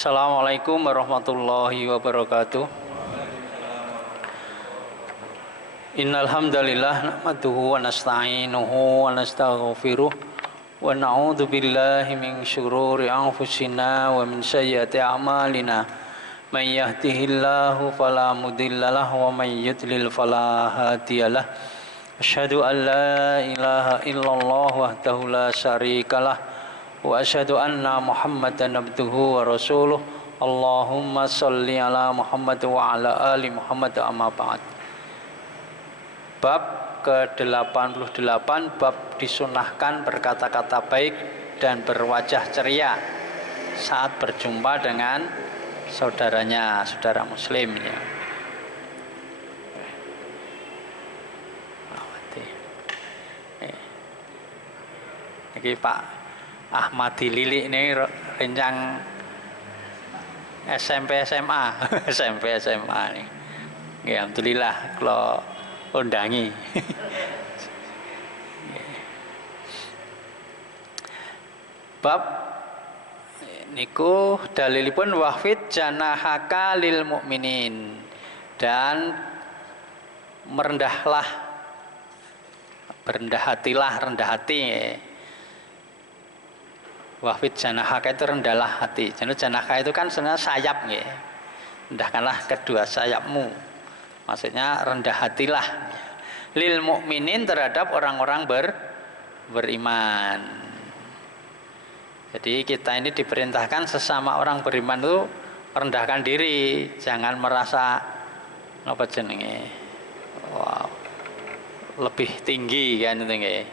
Assalamualaikum warahmatullahi wabarakatuh. Innal hamdalillah nahmaduhu wa nasta'inuhu wa nastaghfiruh wa na'udzu billahi min syururi anfusina wa min sayyiati a'malina. May yahdihillahu fala mudhillalah wa may yudlil fala hadiyalah. Asyhadu an la ilaha illallah wahdahu la syarikalah wa asyhadu anna Muhammadan abduhu wa rasuluh. Allahumma sholli ala Muhammad wa ala ali Muhammad amma ba'd. Bab ke-88, bab disunahkan berkata-kata baik dan berwajah ceria saat berjumpa dengan saudaranya, saudara muslim ya. Ini Pak Ahmadi Lili ini rencang SMP SMA SMP SMA nih. Ya, alhamdulillah kalau undangi. Bab niku dalilipun wahfid janahaka lil mukminin, dan merendahlah, berendah hatilah, rendah hati. Wahfid janahaka itu rendahlah hati. Jadi janahaka itu kan sebenarnya sayap ya. Rendahkanlah kedua sayapmu. Maksudnya rendah hatilah lil mukminin, terhadap orang-orang beriman. Jadi kita ini diperintahkan sesama orang beriman itu rendahkan diri, jangan merasa apa jenenge, wow, lebih tinggi kan itu nggih.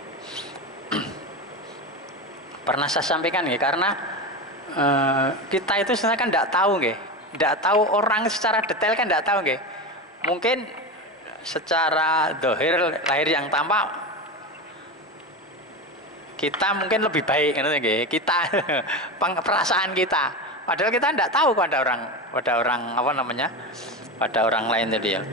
Pernah saya sampaikan ya, karena kita itu sebenarnya kan tidak tahu nggih, tidak tahu orang secara detail kan tidak tahu nggih. Mungkin secara dohir lahir yang tampak kita mungkin lebih baik, kita perasaan kita, padahal kita tidak tahu pada orang apa namanya, pada orang lain itu dia.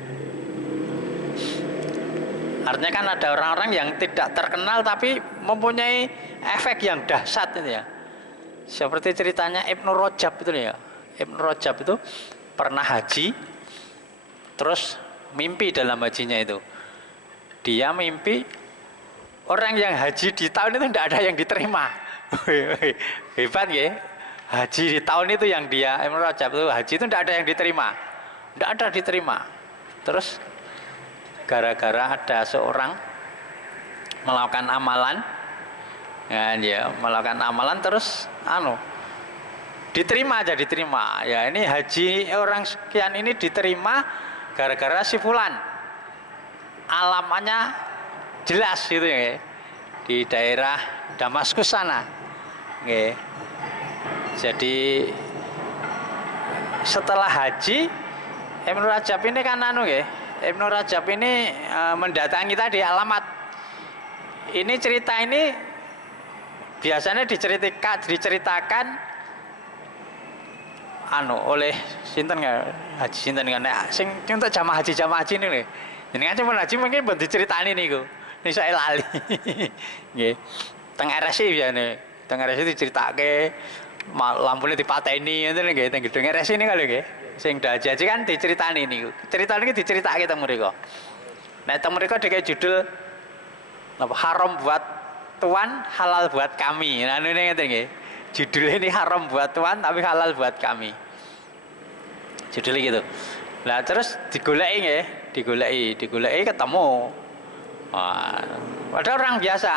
Artinya kan ada orang-orang yang tidak terkenal tapi mempunyai efek yang dahsyat itu ya. Seperti ceritanya Ibnu Rajab itu ya. Ibnu Rajab itu pernah haji, terus mimpi dalam hajinya itu. Dia mimpi orang yang haji di tahun itu tidak ada yang diterima. Hebat ya. Haji di tahun itu yang dia, Ibnu Rajab itu haji itu tidak ada yang diterima. Tidak ada diterima. Terus gara-gara ada seorang melakukan amalan, ya, dia melakukan amalan terus diterima aja, diterima. Ya, ini haji orang sekian ini diterima gara-gara si fulan. Alamannya jelas gitu ya, di daerah Damaskus sana. Ya. Jadi setelah haji Ibnu Rajab ini kan ya, Ibnu Rajab ini mendatangi tadi alamat. Ini cerita ini biasanya diceritakan oleh sinten nggak, haji sinten nggak, sing untuk jamaah haji ini nih. Jadi kan cuma haji mungkin buat diceritani nih ini saya lali. Nggih. Teng RSI biasane, teng RSI diceritake lampune dipateni ngoten nggih, teng gedung RSI ini kali nggih. Sing haji kan diceritani niku. Cerita niki diceritake teng mriku. Nek teng mriku dikek judul apa, haram buat tuan, halal buat kami. Nah ini ngeten nggih. Judulnya ini haram buat tuan tapi halal buat kami. Judulnya gitu. Nah terus digoleki nggih, digoleki ketemu. Wah, ada orang biasa,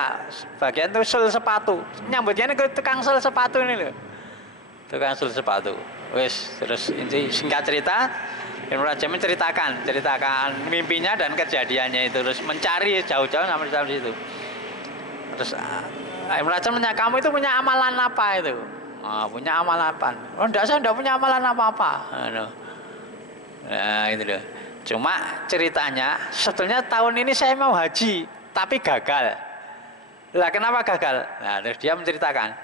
bagian tuh sul sepatu. Nyambutnya ke tukang sul sepatu ini loh. Tukang sul sepatu. Wes, terus ini singkat cerita, Ibnu Rajab menceritakan mimpinya dan kejadiannya itu, terus mencari jauh-jauh sampai di situ. Terus Ibnu Rajab menanya, kamu itu punya amalan apa itu? Punya amalan apa? Oh, enggak, saya enggak punya amalan apa-apa. Nah, itu loh. Cuma ceritanya, sebetulnya tahun ini saya mau haji, tapi gagal. Lah kenapa gagal? Nah, terus dia menceritakan,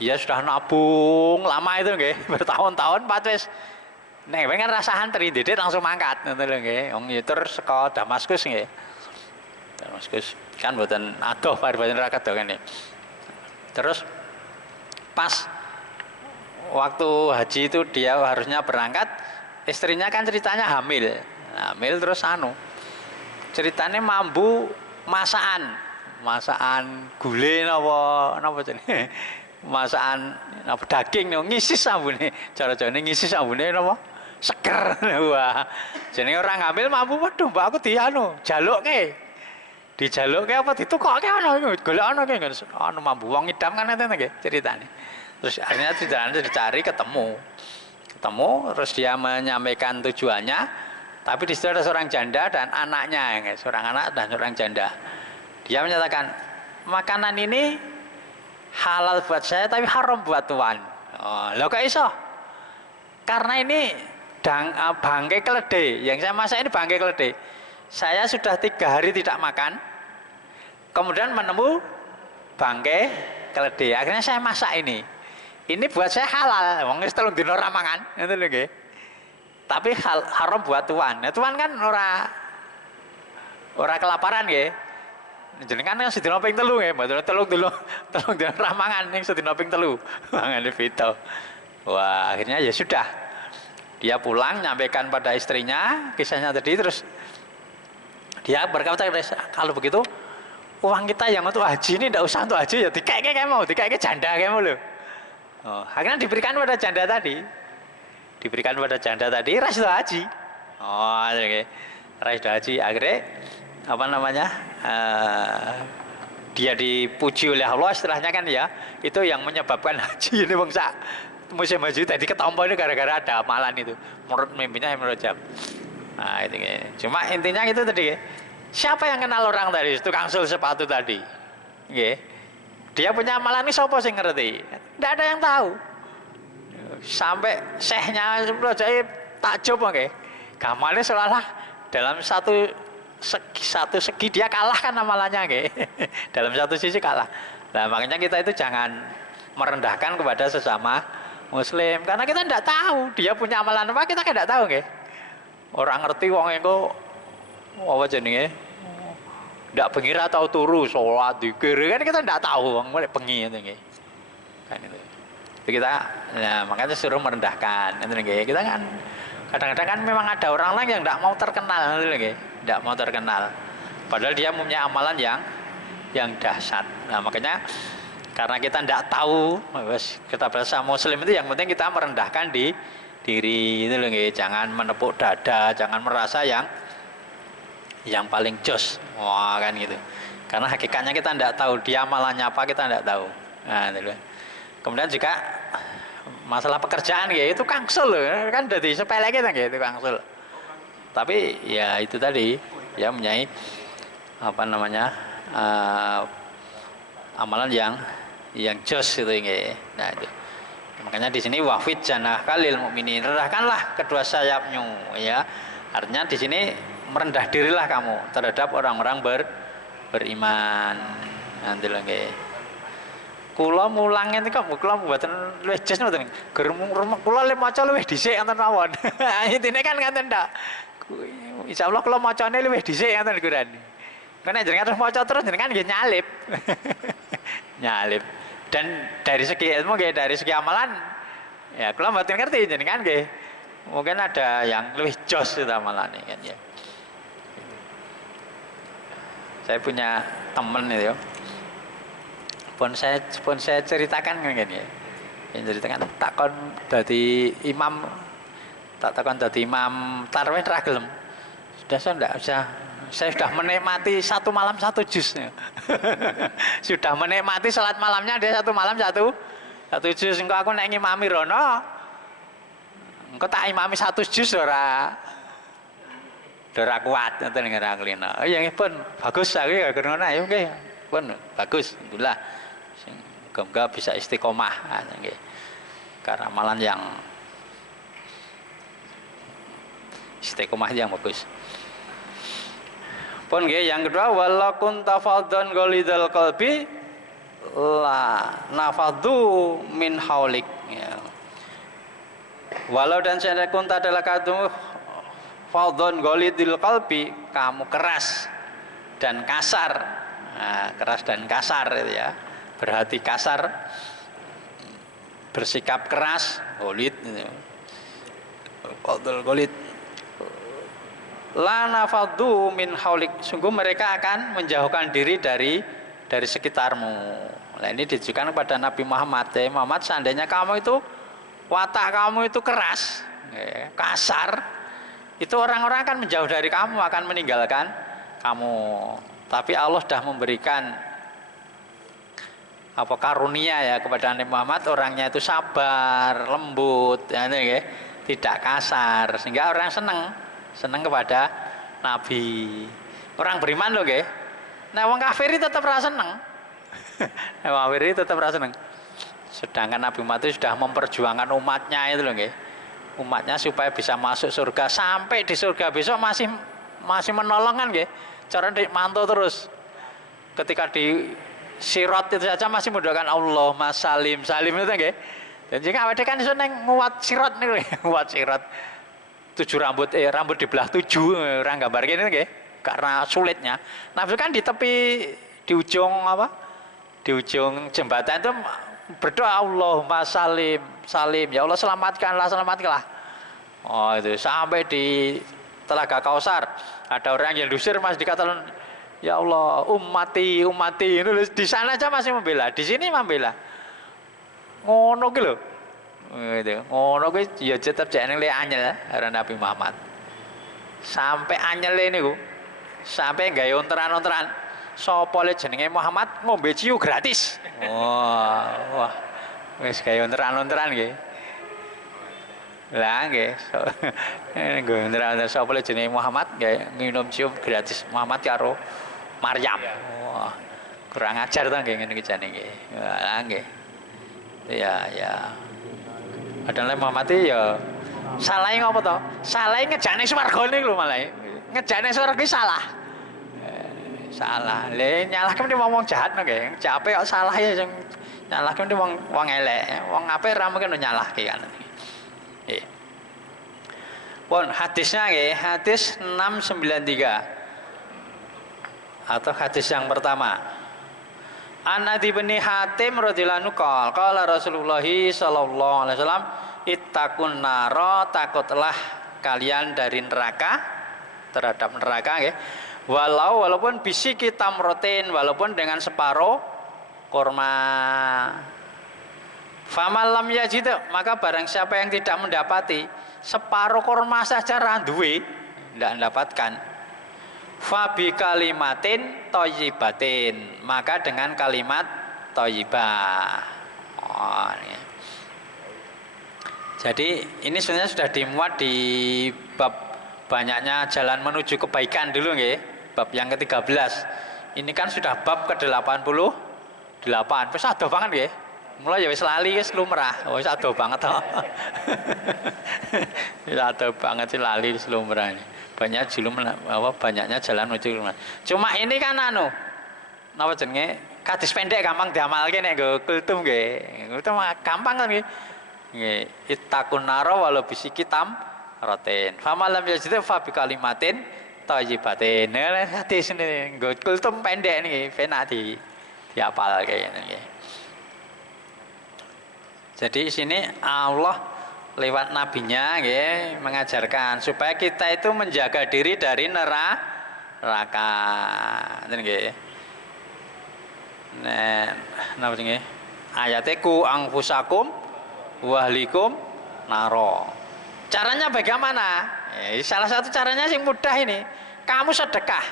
dia sudah nabung lama itu nggih, bertahun-tahun patwis. Nek pengen rasahan terindidik langsung mangkat ngoten lho nggih. Wong nyetur saka Damaskus nggih. Damaskus kan mboten adoh paribaten ra kadoh kene. Terus pas waktu haji itu dia harusnya berangkat, istrinya kan ceritanya hamil. Hamil terus ceritanya mambu masakan gulai napa jenenge? Masakan apa daging ngisis sambune. Cara-carane ngisis sambune napa? Seger. Wah. Jenenge orang hamil mampu waduh mbak aku jalukke. Dijalukke apa ditukokke ana golekane nggih ana mambu wong ngidam kan enten nggih ceritane. Terus akhirnya dicari ketemu, terus dia menyampaikan tujuannya, tapi di situ ada seorang janda dan anaknya, seorang anak dan seorang janda. Dia menyatakan makanan ini halal buat saya tapi haram buat tuan. Oh, lo kok iso? Karena ini bangkai keledai yang saya masak ini bangkai keledai. Saya sudah 3 hari tidak makan, kemudian menemu bangkai keledai. Akhirnya saya masak ini. Ini buat saya halal, wong wis 3 dina ora mangan, ngoten lho nggih. Tapi haram buat tuan. Nah, tuan kan ora kelaparan nggih. Jenengan kan sedina ping 3 nggih, mboten 3 dina ora mangan ning sedina ping 3. Mangane beda. Wah, akhirnya ya sudah. Dia pulang nyampaikan pada istrinya kisahnya tadi, terus dia berkata, kalau begitu uang kita yang untuk haji ini tidak usah untuk haji ya dikeke janda kayak mau loh. Oh, akhirnya diberikan pada janda tadi, rasido haji. Oh, oke, rasido haji. Akhirnya apa namanya? Dia dipuji oleh Allah istilahnya kan ya, itu yang menyebabkan haji ini bangsa musim haji tadi ketompo ini gara-gara ada amalan itu. Menurut mimpinya Ibnu Rajab. Nah, itu cuma intinya itu tadi. Siapa yang kenal orang tadi, tukang sul sepatu tadi? Nggih. Dia punya amalan ini siapa sih ngerti? Tidak ada yang tahu. Sampai syekhnya Rajab takjub nggih. Gamalnya seolah dalam satu segi dia kalah kan amalannya nggih. Dalam satu sisi kalah. Nah, makanya kita itu jangan merendahkan kepada sesama muslim karena kita tidak tahu dia punya amalan apa, kita tidak tahu nggih. Orang ngerti wong engko apa jenenge? Ndak bengi ra tau turu salat zikir kan kita ndak tahu wong mulai bengi ngoten nggih. Kan itu. Jadi kita ya makanya suruh merendahkan ngoten nggih. Kita kan kadang-kadang kan memang ada orang lain yang ndak mau terkenal ngoten nggih. Ndak mau terkenal. Padahal dia punya amalan yang dahsyat. Nah, makanya karena kita ndak tahu, kita bahasa muslim itu yang penting kita merendahkan diri itu loh nggih. Jangan menepuk dada, jangan merasa yang paling jos, wah kan gitu. Karena hakikatnya kita tidak tahu dia amalannya apa, kita tidak tahu. Nah, itu. Kemudian juga masalah pekerjaan ya itu kangsul loh, kan dari sepele kita gitu kangsul. Tapi ya itu tadi ya menyai apa namanya amalan yang jos itu nggih. Nah, itu. Makanya di sini wafid janah kalil mukminin, rendahkanlah kedua sayapmu ya. Artinya di sini merendah dirilah kamu terhadap orang-orang beriman. Nanti lagi. Kula mulang ente kok kula mboten luwih jes ngoten. Kula le maca luwih dhisik enten mawon. Intine kan ngoten ndak. Insyaallah kula macane luwih dhisik enten Quran. Karena jenengan terus maca terus jenengan nggih nyalip. Nyalip. Dan dari segi ilmu nggih, dari segi amalan ya kula mboten ngerti jenengan nggih. Mungkin ada yang lebih jos itu amalane kan ya. Saya punya teman itu, pun saya ceritakan kan ya. Yang ceritakan takon dari imam, tarawih ragilem. Saya enggak usah. Saya sudah menikmati 1 malam 1 juz. Sudah menikmati salat malamnya dia 1 malam 1 juz. Engko aku nek ngimami rono, engko tak imami 1 juz ora kuat ngoten ngira klina. Oh ya nggih pun bagus aku ya ngono ayo nggih. Pun bagus alhamdulillah. Semoga bisa istiqomah nggih. Karena amalan yang istiqomah yang bagus. Pun nggih yang kedua wala kunta faddan ghalidal qalbi la nafadhu min haulik ya. Walau dan saya kunta adalah kamu fadhon ghalidil qalbi, kamu keras dan kasar. Nah, keras dan kasar itu ya, berhati kasar. bersikap keras, ghalid. Qadul ghalid. La nafaddu min haulik, sungguh mereka akan menjauhkan diri dari sekitarmu. Nah, ini ditujukan kepada Nabi Muhammad. Ya Muhammad, seandainya kamu itu watak kamu itu keras, kasar, itu orang-orang akan menjauh dari kamu, akan meninggalkan kamu. Tapi Allah sudah memberikan apa karunia ya kepada Nabi Muhammad, orangnya itu sabar, lembut, ya, tidak kasar, sehingga orang senang kepada Nabi. Orang beriman loh, nggih. Nah, wong kafir tetap rasa seneng. Wong kafir tetap rasa seneng. Sedangkan Nabi Muhammad itu sudah memperjuangkan umatnya itu loh, nggih. Umatnya supaya bisa masuk surga, sampai di surga besok masih menolong kan, nggih. Cara mantau terus. Ketika di Sirat itu saja masih mendoakan Allahumma salim itu nggih. Dan jika awake kan iso neng nguat sirat niku, nguat sirat. 7 rambut dibelah 7 orang gambar gini nggih, karena sulitnya. Nah, kan di tepi di ujung di ujung jembatan itu berdoa Allahumma salim, ya Allah selamatkanlah. Oh itu sampai di Telaga Kausar ada orang yang diusir masih dikatakan ya Allah ummati itu di sana aja masih membela, di sini membela. Ngono ki lho. Gitu. Ngono kuwi ya tetep jane le anyel karo Nabi Muhammad. Sampai anyele niku, sampai gawe onteran-onteran. Sapa le jenenge Muhammad ngombe ciu gratis. Wah. Wis gawe onteran-onteran nggih. Lah nggih. Nggo onteran sapa le jenenge Muhammad gawe nginum cium gratis Muhammad karo Maryam. Wah. Kurang ajar ta nggih ngene iki jane nggih. Lah nggih. Ya. Padahal Muhammad ya salah ngopo to? Salah ngejane swarga niku lho malah. Ngejane swarga iki salah. Salah. Le nyalahke mesti wong jahat nggih. Jape kok salah ya sing nyalahke mesti wong elek. Wong apik ra mungkin nyalahke kan. Nggih. Pun hadisnya nggih, hadis 693. Atau hadis yang pertama. An-Adi bin Hatim radhiyallahu anhu qala Rasulullah sallallahu alaihi wasallam ittaqun nara, takutlah kalian dari neraka, terhadap neraka nggih. Walaupun bisiki tamrotin, walaupun dengan separuh kurma. Faman lam yajid, maka barang siapa yang tidak mendapati separuh kurma saja ra duwe, tidak mendapatkan. Fabi kalimatin thayyibatin, maka dengan kalimat thayyibah. Oh, ya. Jadi ini sebenarnya sudah dimuat di bab banyaknya jalan menuju kebaikan dulu nggih, bab yang ke-13. Ini kan sudah bab ke-88. Wis ado banget nggih. Mulai ya wis lali wis lumrah. Wis ado banget to. Wis ado banget sih lali wis lumrah. Banyak banyaknya jalan menuju rumah. Cuma ini kan napa jenenge kadis pendek gampang diamalke nek nggo kultum nggih. Itu gampang kan nggih. Nggih, ittaqun nara walau bisiki tamratin. Famalam yajid fa bi kalimatin thayyibatin. Nah, hadis ini nggo kultum pendek niki penak diapalke nggih. Jadi di sini Allah lewat nabinya nggih mengajarkan supaya kita itu menjaga diri dari neraka. Ngoten nggih. Nah, napa jenenge? Ayate ku anfusakum wa ahlikum naro. Caranya bagaimana? Salah satu caranya sing mudah ini. Kamu sedekah.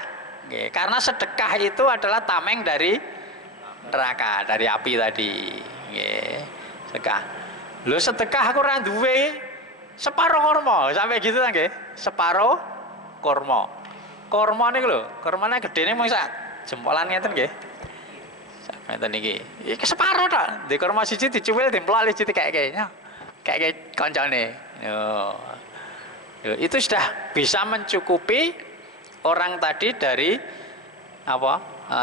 Nggih, karena sedekah itu adalah tameng dari neraka, dari api tadi. Nggih. Sedekah. Lho sedekah aku ora duwe separuh kurma, sampai gitu ta nggih. Separuh kurma. Kurma niku lho, kurmane gedene mung sak jempolan ngeten nggih. Sak ngeten iki. Iki separuh tok. Di kurma siji dicuwil dimplok siji dikeke. Keke kancane. Yo. Itu sudah bisa mencukupi orang tadi dari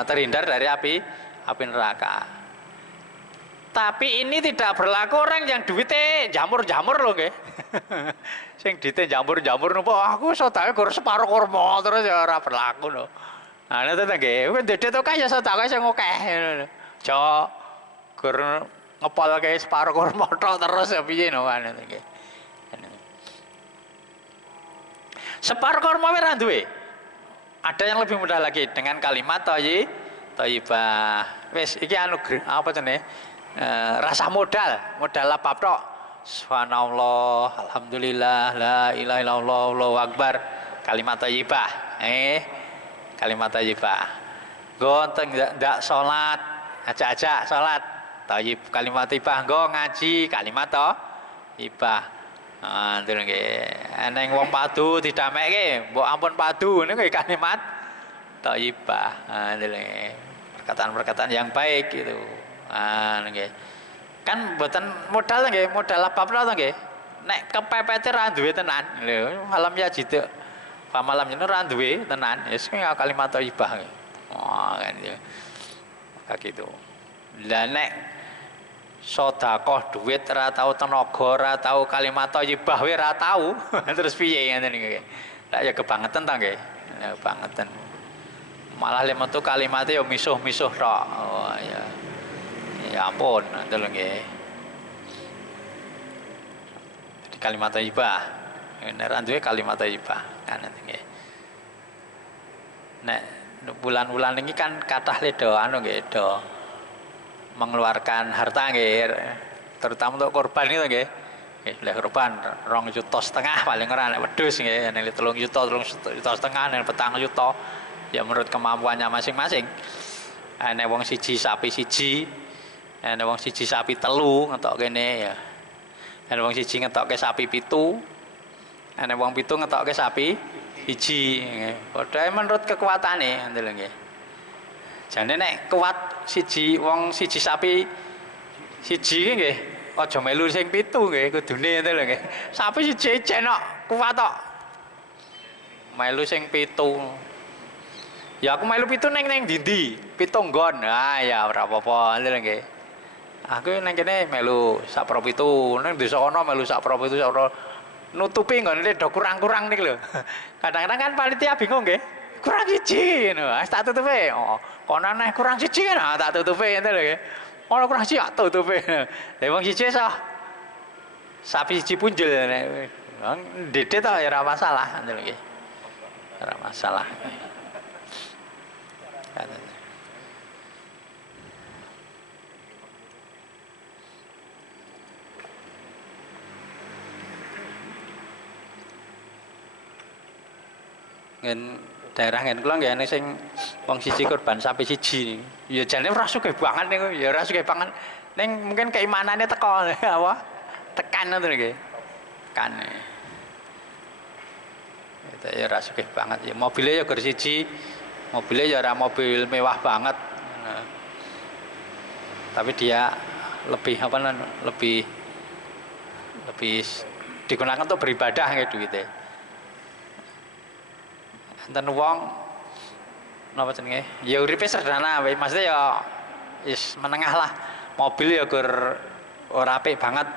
terhindar dari api neraka. Tapi ini tidak berlaku orang yang duitnya jamur-jamur loh nggih. Sing duitnya jamur-jamur nopo aku sedekah gur separuh kurma terus ya ora berlaku lho. Nah ngoten ta nggih. Kuwi ndedhe to kaya sedekah sing akeh ngono. Jo gur ngepol kayak separuh kurma tok terus ya piye no kan nggih. Separuh kurma ora duwe. Ada yang lebih mudah lagi dengan kalimat thayyibah. Wis iki anu apa jenenge? Rasa modal lapap tok. Subhanallah, alhamdulillah, la ilaha illallah, Allahu akbar. Kalimat thayyibah. Kalimat thayyibah. Gonteng ndak salat, ajak-ajak salat. Thayyib kalimat thayyibah, nggo ngaji kalimat thayyibah. Ngoten nggih. Eneng wong padu didamekke, mbok ampun padu niku kalimat thayyibah. Ngoten perkataan-perkataan yang baik itu. Nggih. Kan mboten modal nggih, modal apa nggih. Nek kepepete ra duwe tenan. Lho, malam ya jitu. Pamalam jeneng ra duwe tenan. Ya sing kalimat thayyibah. Kan ya. Kayak gitu. Lah nek sedekah duit ra tau tenaga, ra tau kalimat thayyibah we ra tau. Terus piye ngene nggih. Lah ya kebangetan ta nggih. Ya kebangetan. Malah lek metu kalimatnya ya misuh-misuh tok. Oh ya. Ya ampun, ngoten nggih. Jadi kalimat thayyibah. Nek ra duwe kalimat thayyibah, kan nggih. Nek bulan-bulan ini kan kathah le do anu nggih, do mengeluarkan harta nggih, terutama untuk korban itu nggih. Nggih, lek korban 2,5 juta paling ora nek wedhus nggih, nek 3 juta, 3,5 juta, nek 4 juta ya menurut kemampuannya masing-masing. Nek wong siji sapi siji, nek wong siji sapi telu ngetok kene ya. Nek wong siji ngetokke sapi 7, nek wong 7 ngetokke sapi siji nggih. Padha menurut kekuatane ngoten lho nggih. Jane nek kuat siji wong siji sapi siji nggih, aja melu sing 7 nggih, kudune ngoten lho nggih. Sapi siji jenok kuat tok. Melu sing 7. Ya aku melu 7 ning ndi? 7 nggon. Ya ora apa-apa ngoten lho nggih. Aku nang kene melu sak pro 7, nang desa kono melu sak pro 7 sak pro nutupi nggone do kurang-kurang niki lho. Kadang-kadang kan panitia bingung nggih. Kurang siji ngono. Wis tak tutupi. Oh, kono neh kurang siji kan tak tutupi ngoten lho nggih. Ono kurang siji tak tutupi. Lah wong siji iso sapi siji punjul nek ndedhe to ya ora masalah ngoten lho nggih. Ora masalah. Ngen daerah ngen kula nggih ana sing wong siji korban sapi siji. Ya jane ora sugih banget niku, ya ora sugih banget. Ning mungkin keimanane teko apa? Tekan ngoten nggih. Tekan. Itu ya ora sugih banget ya. Mobilnya ya gur siji. Mobilnya ya ora mobil mewah banget. Nah, tapi dia lebih apa lebih digunakan untuk beribadah nggih duwite. Enten wong napa jenenge? Ya uripe sederhana wae, maksudnya ya wis menengah lah. Mobil ya gur ora apik banget.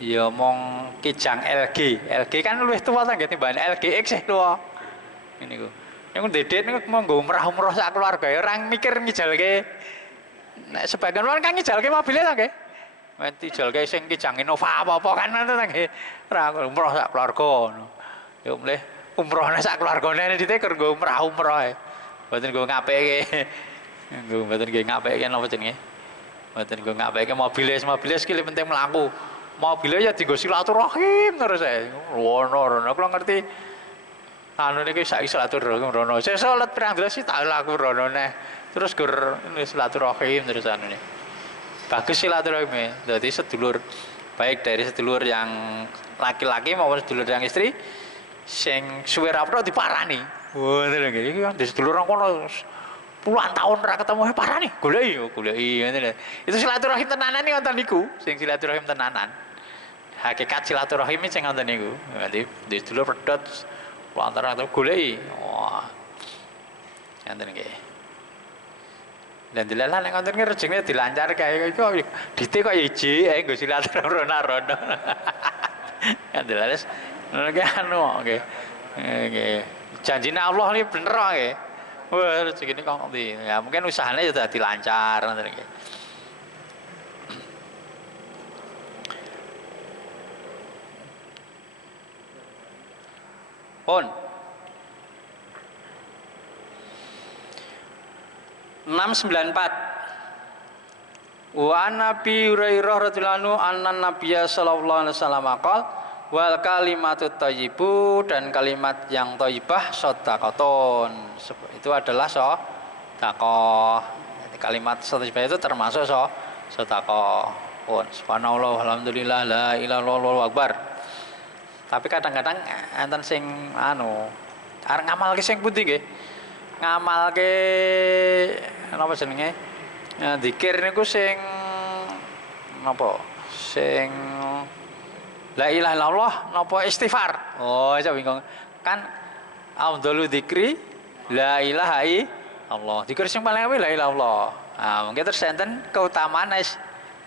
Ya mong Kijang LG. LG kan luwih tuwa ta nggih timbang LGX sih tuwa. Niku. Yang dedet niku monggo umrah-umrah sak keluarga ya orang mikir ngijalke. Nek sebagian wong kan ngijalke mobilnya ta nggih. Nanti jalke sing Kijang Innova apa-apa kan ngono ta nggih. Ora umrah sak keluarga ngono. Ya mleh umrohne sak keluargane dite keur nggo umrah ae. Mboten nggo ngapike. Mboten nggih ngapike napa jenenge? Mboten nggo ngapike mobil iki penting mlaku. Mobil ya dienggo silaturahim terus ae. Rono kula ngerti. Anu niki sak silaturahim rono. Sesuk let pirang dina sih tak laku rono neh. Terus gur silaturahim terus anune. Bagus silaturahim. Dadi sedulur baik dari sedulur yang laki-laki maupun sedulur yang istri sing suwe ra pernah diparani. Wah, ngoten lho nggih. Iki kan sedulur nang kono puluhan tahun ra ketemu parani. Goleki ngoten lho. Itu silaturahim tenanan iki wonten niku, sing silaturahim tenanan. Hakikat silaturahim sing wonten niku. Berarti sedulur pedhot puluhan tahun goleki. Wah. Ngoten nggih. Dan dilalah nek ngoten ki rejengine dilancar kae iku dite kok iji ae nggo silaturahim rono. Kan dilalah nggih anu nggih. Nggih. Janjine Allah ini bener nggih. Wah, rezeki ini kok ndi. Ya mungkin usahane ya dadi lancar ngoten nggih. Pun 694 wa Nabi Hurairah radhiyallahu anhu anna Nabiyya sallallahu alaihi wasallam qol wal kalimatut thayyibu dan kalimat yang thayyibah shadaqatun itu adalah sedekah. Kalimat thayyibah itu termasuk sedekah. Pun subhanallah alhamdulillah la ilaha illallah wallahu akbar. Tapi kadang-kadang enten sing arep ngamalke sing pundi nggih? Ngamalke napa jenenge? Zikir niku sing napa? Sing la ilaha illallah napa istighfar. Oh, saya bingung. Kan afdhalu dzikri la ilaha illallah. Zikir sing paling apik la ilaha illallah. Nah, mungkin terus enten keutamaan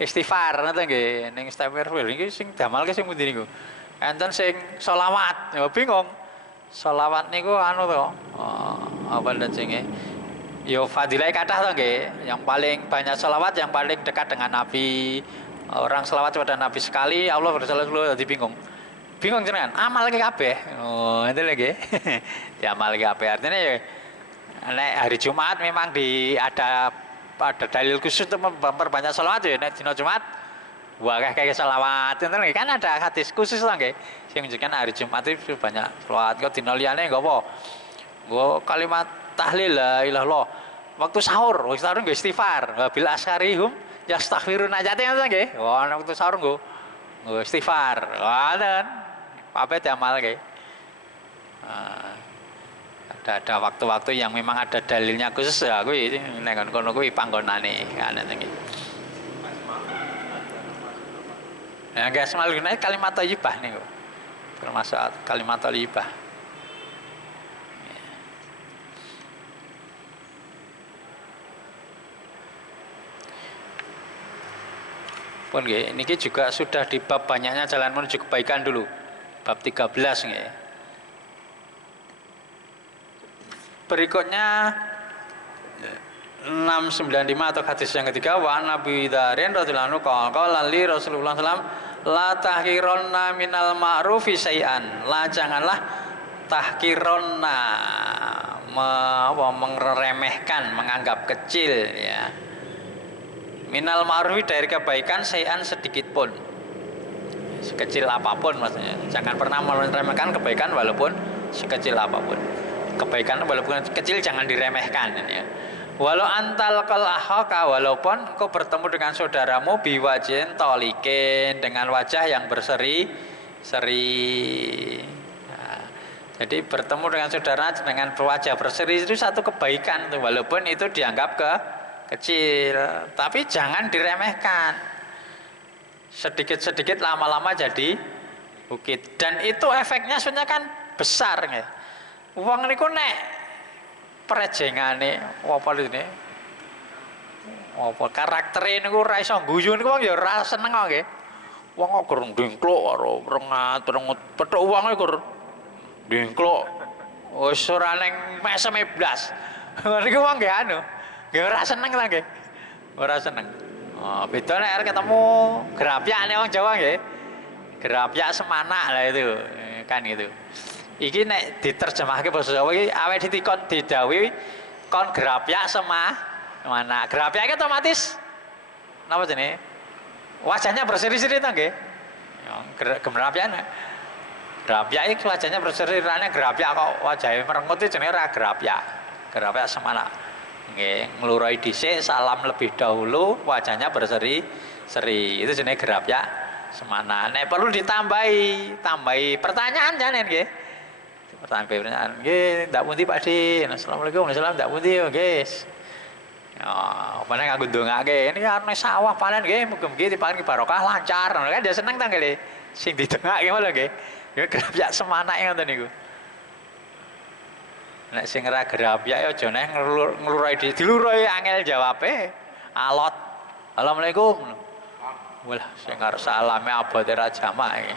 istighfar ngoten nggih. Ning istighfar niki sing damalke sing pundi niku? Enten sing selawat. Ya bingung. Selawat niku to. Apa jenenge? Yo fadilah kathah to nggih. Yang paling banyak selawat yang paling dekat dengan Nabi. Orang selawat kepada Nabi sekali, Allah bersalawat jadi bingung. Bingung jenengan, amal ke kabeh. Oh, itu lagi. Diamal ke kabeh. Artinya ya nek hari Jumat memang ada dalil khusus untuk memperbanyak selawat ya nek dina Jumat. Wah kayak selawat, kan ada hadis khusus lah nggih. Sing menunjukkan hari Jumat itu banyak selawat. Kok dina liyane nggo apa? Nggo kalimat tahlil la ilaha illallah. Waktu sahur nggih istighfar. Wa bil asharihum yastaghfirun ajate ngoten nggih. Wah waktu sahur nggo istighfar. Ngoten. Apa diamal nggih. Ada waktu-waktu yang memang ada dalilnya khusus ya kuwi nek kono kuwi panggonane kan nggih. Ya guys, malah kalimat thayyibah niku. Termasuk kalimat thayyibah. Pun nggih, niki juga sudah di bab banyaknya jalan menuju kebaikan dulu. Bab 13 nggih. Berikutnya 695 atau hadis yang ketiga wa Nabi Dzar radhiyallahu anhu qala li Rasulullah sallallahu la tahkironna minal ma'rufi syai'an. La janganlah tahkironna meremehkan, menganggap kecil ya. Minal ma'rufi dari kebaikan syai'an sedikit pun. Sekecil apapun maksudnya. Jangan pernah meremehkan kebaikan walaupun sekecil apapun. Kebaikan walaupun kecil jangan diremehkan ya. Walau antal kalahaka walaupun kau bertemu dengan saudaramu biwajin tolikin dengan wajah yang berseri-seri. Nah, jadi bertemu dengan saudara dengan wajah berseri itu satu kebaikan walaupun itu dianggap kecil, tapi jangan diremehkan. Sedikit-sedikit lama-lama jadi bukit dan itu efeknya sebenarnya kan besar ya. Uang niku nek prejengane apa ini? Apa karaktere niku ora iso guyu niku wong ya ora seneng kok nggih. Wong kok gur ndengkluk karo rengat petuk wonge gur ndengkluk. Wis ora ning mesem blas. Niku wong nggih nggih ora seneng ta nggih. Ora seneng. Oh, beda nek arep ketemu grapyakne wong Jawa nggih. Grapyak semanak lah itu. Kan gitu. Iki nek diterjemahke basa Jawa iki awake ditikon didhawuhi kon grapyak semana. Grapyak iki otomatis napa jenenge? Wajahnya berseri-seri to nggih. Gemrapyan. Grapyak iki wajahnya berseri, rane grapyak kok wajahe merengut iki jenenge ora grapyak. Grapyak semana. Nggih, nglurai dhisik salam lebih dahulu, wajahnya berseri-seri. Itu jenenge grapyak semana. Nek perlu ditambahi pertanyaan jane nggih. Pertanyaan, nggih, ndak pundi Pak Di. Assalamualaikum, waalaikumsalam, ndak pundi yo, guys. Oh, panen nganggo ndongake. Ini arep sawah panen nggih, mugi-mugi diparingi barokah lancar. Kan dia seneng ta nggih. Sing didongake ngono nggih. Ya grapyak semanake ngoten niku. Nek sing ora grapyak ya aja neh nglurai dilurai angel jawabe. Alot. Assalamualaikum. Walah, sing arep salame abote ra jamak iki.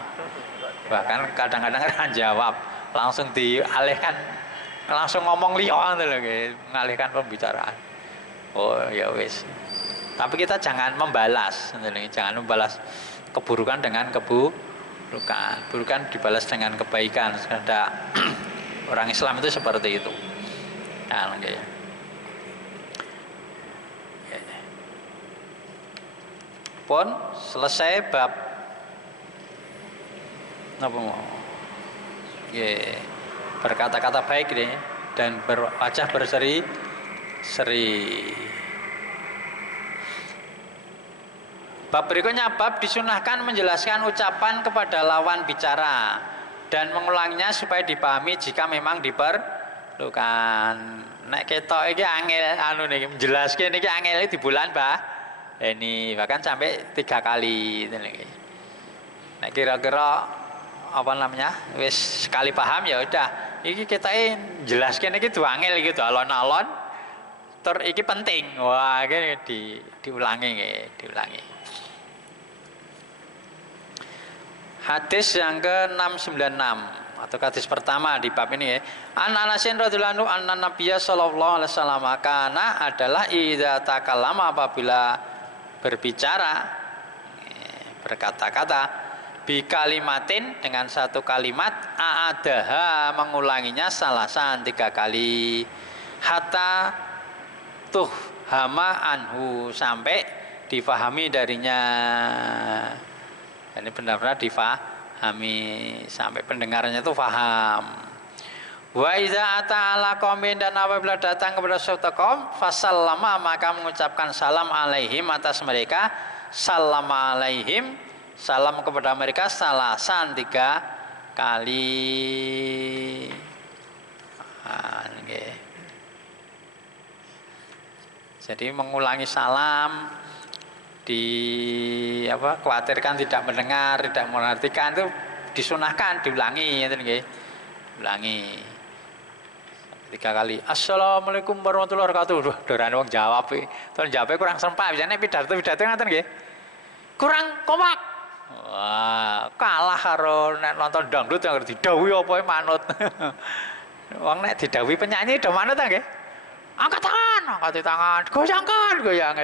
Bahkan kadang-kadang ora jawab. Langsung dialihkan, langsung ngomong liya ngono lho nggih, mengalihkan pembicaraan. Oh ya wis. Tapi kita jangan membalas, jangan membalas keburukan dengan keburukan. Burukan dibalas dengan kebaikan. Ada Orang Islam itu seperti itu. Nah, okay. Pun selesai bab apa mau? Berkata-kata baik ini dan berwajah berseri-seri. Bab berikutnya, bab disunahkan menjelaskan ucapan kepada lawan bicara dan mengulanginya supaya dipahami jika memang diperlukan. Nek ketok iki angel anu niki menjelaskan niki angel di bulan ini bahkan sampai 3 kali. Nek kira-kira apa namanya wis sekali paham ya udah. Iki kita jelaskan iki dua angel gitu alon-alon. Tur iki penting. Wah ini diulangi. Hadis yang ke-696 atau hadis pertama di bab ini ya. An Anasin radhiyallahu anhu anna Nabiyya sallallahu alaihi wasallam kana adalah idza takallama apabila berbicara berkata-kata bi kalimatin dengan satu kalimat a'adaha mengulanginya salasan 3 kali hatta tuh hama anhu sampai difahami darinya. Ini benar-benar difahami sampai pendengarnya itu faham. Wa iza ta'ala qaumin dan apabila datang kepada suatu kaum fasallama maka mengucapkan salam alaihim atas mereka, salama alaihim salam kepada mereka salasan 3 kali. Jadi mengulangi salam khawatirkan tidak mendengar, tidak mengartikan itu disunahkan diulangi ulangi 3 kali. Assalamualaikum warahmatullahi wabarakatuh. Dorane wong jawab terus jawabnya kurang sempat biasanya pidato ngaten nggih. Kurang kompak. Wah, kalah karo nek nonton dangdut yang didhawuhi apa manut. Wong nek didhawuhi penyanyi do manut ta nggih. Angkat tangan, goyangkan. Lha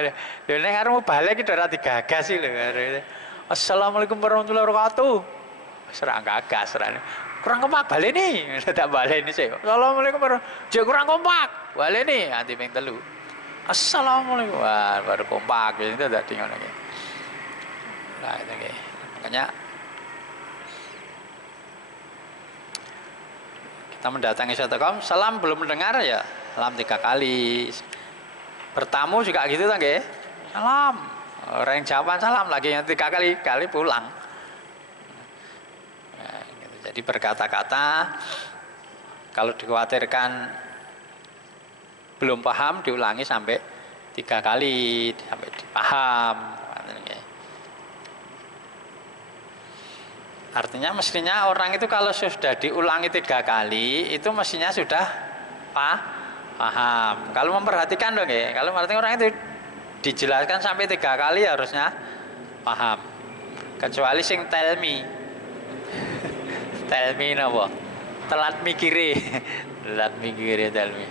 nek arep balik iki ora digagas iki lho. Assalamualaikum warahmatullahi wabarakatuh. Wis ora gagas ora. Kurang kompak baleni. Tak baleni sih. Assalamualaikum warahmatullahi kurang kompak. Baleni anti ping 3. Assalamualaikum. Wah, baru kompak itu tadi ngono iki. Nah, itu nggih. Makanya kita mendatangi suatu kaum, salam belum mendengar ya. Salam 3 kali. Bertamu juga gitu kan nggih. Salam. Orang yang jawaban salam lagi yang 3 kali pulang. Nah, gitu. Jadi berkata-kata kalau dikhawatirkan belum paham diulangi sampai 3 kali sampai dipaham. Artinya mestinya orang itu kalau sudah diulangi 3 kali itu mestinya sudah paham. Kalau memperhatikan dong ya, kalau artinya orang itu dijelaskan sampai 3 kali harusnya paham. Kecuali sing tell me napa? Telat mikire. Tell me.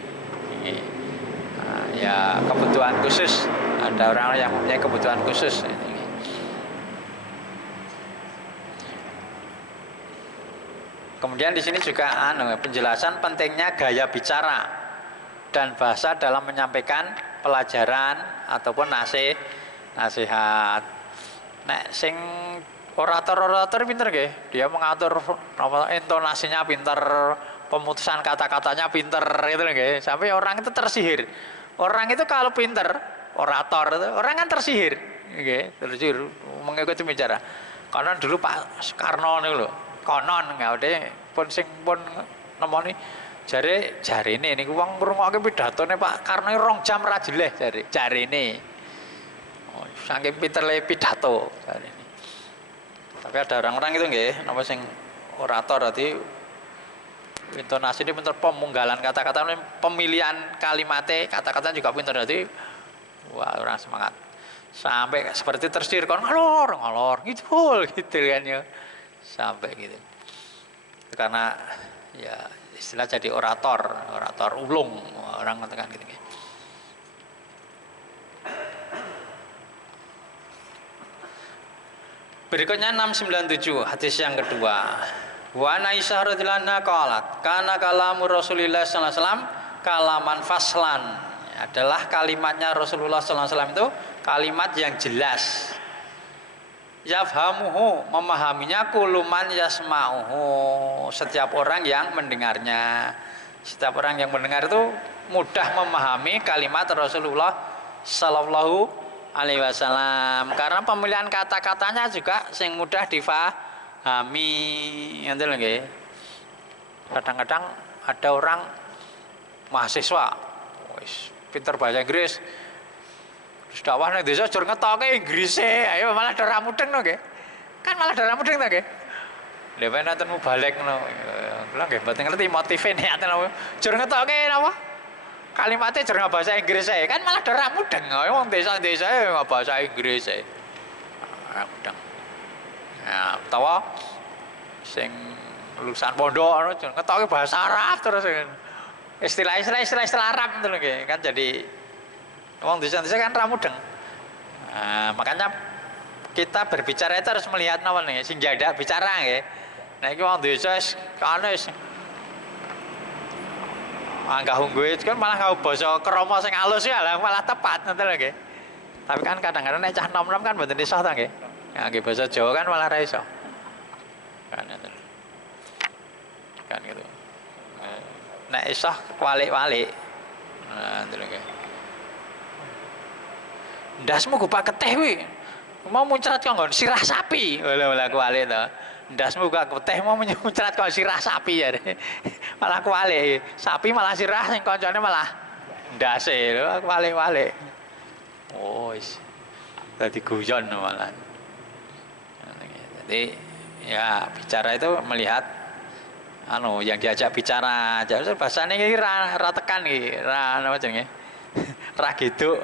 Nah, ya kebutuhan khusus. Ada orang yang mempunyai kebutuhan khusus. Kemudian di sini juga penjelasan pentingnya gaya bicara dan bahasa dalam menyampaikan pelajaran ataupun nasihat. Nek sing orator pinter nggih, dia mengatur intonasinya pinter, pemutusan kata-katanya pinter gitu nggih. Sampai orang itu tersihir. Orang itu kalau pinter, orator itu orang kan tersihir, nggih, tersihir mengikuti bicara. Karena dulu Pak Soekarno niku lho, konon ngawde pun sing pun nemoni jarine niku wong ngrungokke pidatone Pak Karno 2 jam ra jeleh jarine. Oh, saking pintere pidato jarine. Tapi ada orang-orang itu nggih, napa sing orator dadi intonasi ini pinter, pemunggalan kata-kata, pemilihan kalimatnya kata-kata juga pinter, dadi wah orang semangat. Sampai seperti tersihir kon ngalor gitu kan ya. Sampai gitu. Karena ya istilah jadi orator ulung orang mengatakan gitu. Berikutnya 697 hadis yang kedua. Wa Aisyah radhiyallahu anha qalat, kana kalamu Rasulillah sallallahu alaihi wasallam kalaman faslan. Adalah kalimatnya Rasulullah sallallahu alaihi wasallam itu kalimat yang jelas. Yafhamuhu, memahaminya kuluman yasma'uhu, setiap orang yang mendengarnya. Setiap orang yang mendengar itu mudah memahami kalimat Rasulullah sallallahu alaihi wasallam, karena pemilihan kata-katanya juga yang mudah difahami. Ngoten lho nggih. Kadang-kadang ada orang mahasiswa wis pinter bahasa Inggris, dakwah nang desa jur ngetoke Inggrise, ayo malah ora mudeng no nggih. Kan malah ora mudeng to nggih. Lha ben nonton balik ngono. Kula nggih mboten ngerti motive niate napa. Jur ngetoke napa? Kalimatnya jur bahasa Inggris ae. Kan malah ora mudeng. Wong desa-desa bahasa Inggris ae. Ora mudeng. Nah, utawa sing lulusan pondok jur ngetoke bahasa Arab terus istilah Arab itu loh kan, jadi wong desa-desa kan ramudeng. Nah, makanya kita berbicara itu harus melihat napa nih sing jadak bicara nggih. Nah iki wong desa kan wis anggah ungguh kan malah kau basa krama sing alus ya malah tepat ngoten lho nggih. Tapi kan kadang-kadang nek cah nom-nom kan mboten iso ta nggih. Ya nggih basa Jawa kan malah ra iso. Kan ngoten. Kan gitu. Nek iso walik-walik. Nah, ngoten nggih. Ndasmu gupak keteh kuwi. Mau muncrat kanggo sirah sapi. Olah kuwalik to. Ndasmu gak keteh mau muncrat kanggo sirah sapi ya. Malah kuwalik. Sapi malah sirah sing kancane malah ndase lho kuwalik-walik. Oh wis. Dadi guyon malah. Jadi ya bicara itu melihat yang diajak bicara. Jadi bahasane iki ra tekan iki, ra napa jenenge? Ra gitu.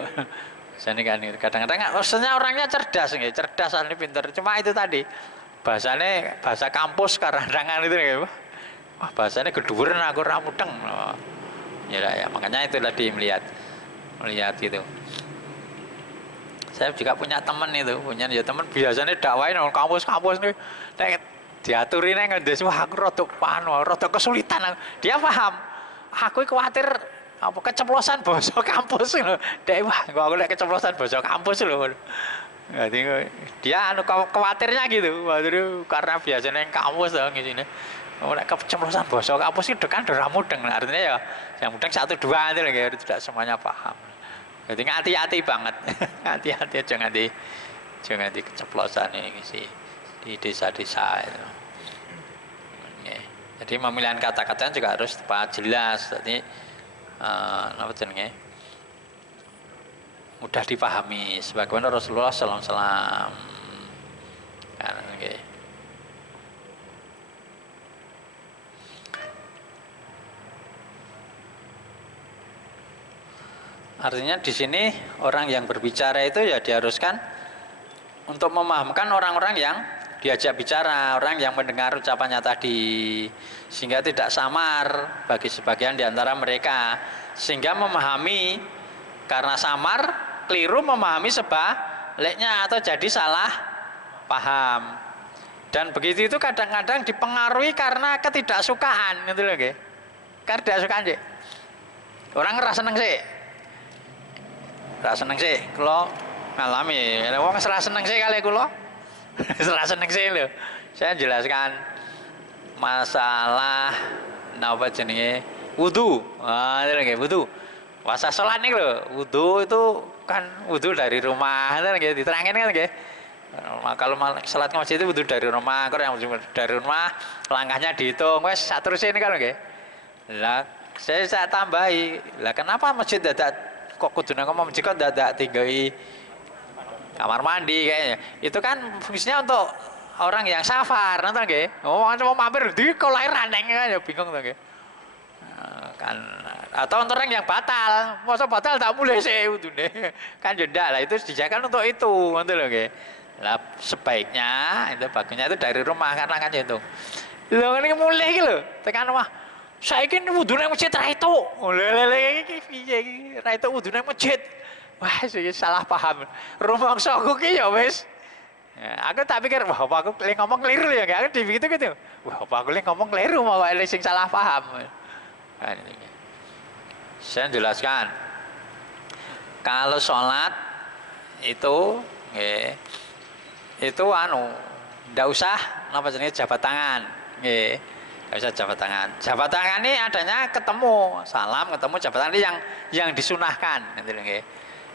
Bahasane kan kadang-kadang maksudnya orangnya cerdas nggih, cerdas asli pinter. Cuma itu tadi bahasane bahasa kampus kadang-kadang itu nggih. Wah, bahasane gedhuwuren aku ra mudeng. Ya makanya itu tadi melihat gitu. Saya juga punya teman itu, teman biasanya dakwain nang kampus-kampus nih. Diaturi nang ngendes wah aku rada kesulitan. Dia paham. Aku khawatir apa keceplosan basa kampus lho. Dek wah aku lek keceplosan basa kampus lho. Jadi dia khawatirnya gitu. Waduh karena biasanya nang kampus to ngisine. Lek keceplosan basa kampus itu kan ora mudeng. Artinya ya yang mudeng 1 2 itu lho tidak semuanya paham. Jadi hati-hati banget. Hati-hati jangan di keceplosan ini sih. Di desa-desa itu. Jadi pemilihan kata-kata juga harus tepat jelas. Jadi apa jenenge? Mudah dipahami sebagaimana Rasulullah sallallahu alaihi wasallam. Kan nggih. Artinya di sini orang yang berbicara itu ya diharuskan untuk memahamkan orang-orang yang diajak bicara, orang yang mendengar ucapannya tadi, sehingga tidak samar bagi sebagian di antara mereka, sehingga memahami karena samar, keliru memahami sebaliknya atau jadi salah paham. Dan begitu itu kadang-kadang dipengaruhi karena ketidaksukaan, gitu loh, nggih. Ketidaksukaan sih. Orang ngerasa seneng sih, kalau ngalami, wong serasa seneng sih kali kulo. Serasa seneng sih lho. Saya jelaskan masalah napa jenenge wudu. Itu nggih wudu. Puasa salat niku lho. Wudu itu kan wudu dari rumah. Itu nggih diterangin kan nggih. Kalau salat ke masjid itu wudu dari rumah. Kalau yang dari rumah langkahnya dihitung. Wes saterusé niku kan nggih. Lah saya tambahi. Lah kenapa masjid dadak kok kudu nang masjid kok dadak tinggali kamar mandi kayaknya. Itu kan fungsinya untuk orang yang safar, nonton nggih. Mau mampir di kelairan neng kan ya bingung to nggih. Kan atau untuk orang yang batal, masa batal tak boleh sih udune. Kan jeda lah itu disediakan untuk itu, nonton lho nggih. Lah sebaiknya itu bagusnya itu dari rumah kan langkah itu. Lho ngene mulai iki lho, tekan rumah. Saiki wudune masjid ra itu. Lha iki piye iki? Ra itu wudune masjid. Wah, sih salah paham. Rumangsaku ki ya wis Ya, aku tak pikir, wah apa aku ngomong keliru ya, aku di gitu. Wah apa aku ngomong keliru, mau ada sing salah paham. Nah, itu. Saya jelaskan, kalau sholat itu, itu ndak usah apa jenis jabat tangan, ndak usah jabat tangan. Jabat tangan ini adanya ketemu, salam ketemu jabat tangan ini yang disunahkan, gitu,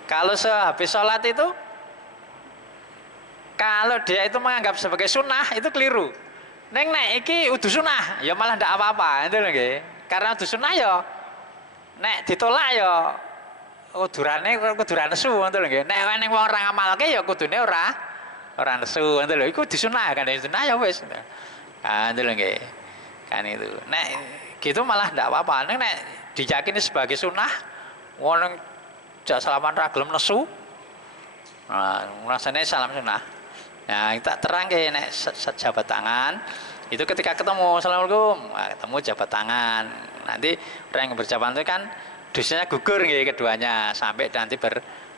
Kalau sehabis sholat itu, kalau dia itu menganggap sebagai sunnah itu keliru. Neng iki udah sunnah, ya malah ndak apa-apa, gitu, Karena udah sunnah ya, nek ditolak ya kuduran nesu ngono lho nggih. Nek ning wong ora ngamalke ya kudune ora nesu ngono lho. Iku disunahkan, sunah ya wis. Ah ngono lho nggih. Kan itu. Nek gitu malah ndak apa-apa. Nek diyakini sebagai sunah wong jak salaman ra gelem nesu. Nah, rasane salam sunah. Nah, kita terang ke nek jabat tangan itu ketika ketemu, assalamualaikum, ketemu jabat tangan. Nanti orang yang berjabat itu kan dosanya gugur nggih keduanya sampai nanti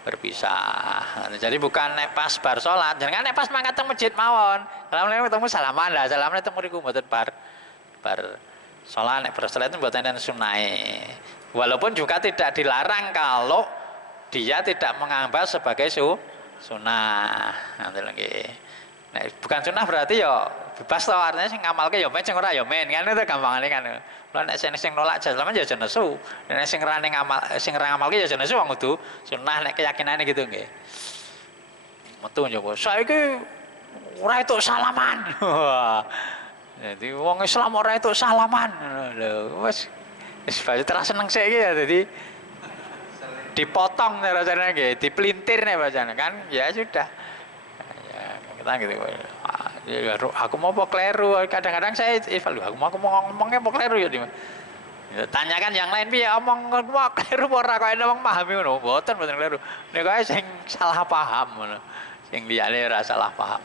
berpisah. Jadi bukan nek pas bar salat, jangan nek pas mangkat teng masjid mawon. Assalamualaikum ketemu salaman lah, salaman teng mriku mboten bar salat nek bar salat itu mboten enten sunahe. Walaupun juga tidak dilarang kalau dia tidak menganggap sebagai sunah. Nanti lagi. Nah, bukan sunnah berarti ya bebas to artinya sing ngamalke ya men sing ora ya men kan itu gampangane kan. Lah nek sing nolak jalaman ya aja nesu. Nek sing ra ngamalke ya aja nesu wong kudu sunnah nek keyakinane gitu nggih. Metu njowo. Saiki ora itu salaman. Jadi wong Islam ora itu salaman. Lho wis terus seneng sik iki ya dadi dipotong rasanya nggih, dipelintir nih bacanya kan. Ya sudah. Gitu. Ya, aku mau kleru, kadang-kadang saya evaluasi, aku mau ngomongnya kleru ya, tanyakan yang lain piye omong mau kleru ora kok wong pahami ngono, mboten kleru. Nek kae sing salah paham ngono. Sing liyane ora salah paham.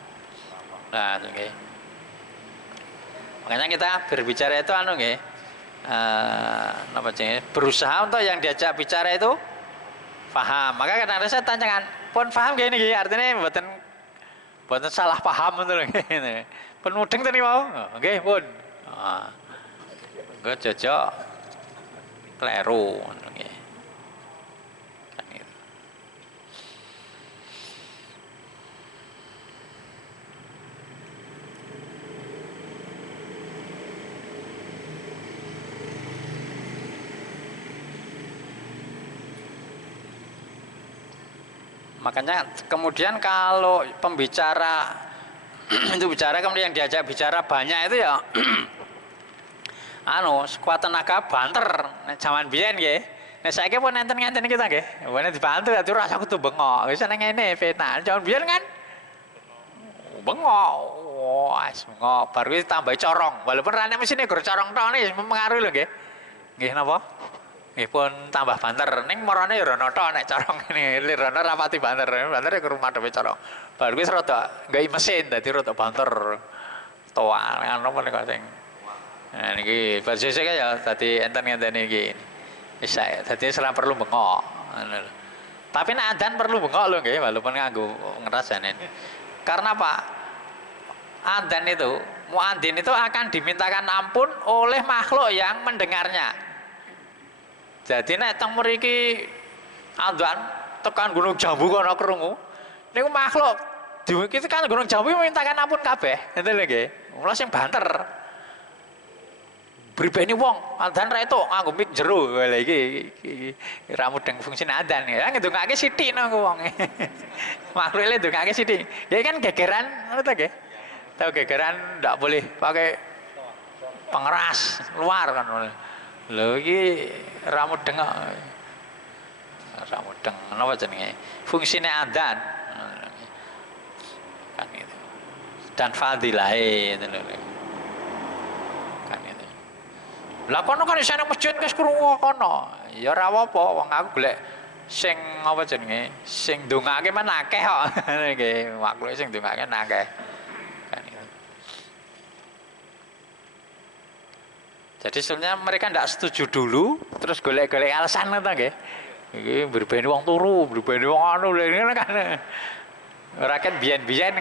Nah, nggih. Makanya kita berbicara itu nggih. Apa jenenge? Berusaha untuk yang diajak bicara itu paham. Maka kadang-kadang saya tanyakan, "Pun paham gini nggih?" Artinya mboten salah paham itu lho ngene. Pun mudeng tadi mau. Nggih, pun. Enggak jajak kleru ngono nggih. Kan gitu. Makanya kemudian kalau pembicara itu bicara kemudian diajak bicara banyak itu ya sekuat tenaga banter zaman biyen nggih. Nek saiki pun enten-enten kita nggih. Wene dibantu ati rasa kudu bengok. Wis nang ngene penak. Zaman biyen kan bengok. Wes bengok baru tambah corong. Walaupun rane mesine gur corong tok nek mempengaruhi lho nggih. Nggih napa? Nggih pun tambah banter. Ning marane ya rono tok nek corong ngene. Lirono rapati banter. Banter ke rumah dhewe corong. Baru wis rada nggawe mesin dadi rada banter. Toa ngono nek sing. Nah niki persisik ya dadi enten-enten iki. Wis dadi ora perlu bengok. Tapi nek adzan perlu bengok lho nggih walaupun nganggo ngrasane. Karena apa? Adzan itu, muadzin itu akan dimintakan ampun oleh makhluk yang mendengarnya. Jadi nek teng mriki adzan tekan Gunung Jambu kono krungu. Niku makhluk diwiki kan Gunung Jambu mintakan ampun kabeh. Ngoten lho nggih. Mula sing banter. Bribeni wong adzan ra itu nganggo mik jero. Lha iki ra mudeng fungsi adzan ya. Ngedongake sithik nang wong. Makhluk le ndongake sithik. Ya kan gegeran ngono ta nggih. Tahu gegeran ndak boleh pakai pengeras luar kan. Lho iki ra mudeng kok. Ra mudeng napa jenenge? Fungsine adzan. Kan itu. Dan fadilahe itu lho. Kan itu. Lah kono kan isine masjid wis krungu kono. Ya ora apa-apa wong aku golek sing apa jenenge? Sing ndongake men akeh kok. Nggih, makhluk sing ndongake akeh. Kan itu. Jadi sebenarnya mereka tidak setuju dulu, terus golek-golek alasan ngono nggih. Iki berbeda wong turu, berbeda wong anu ini kan. Rakyat biyen-biyen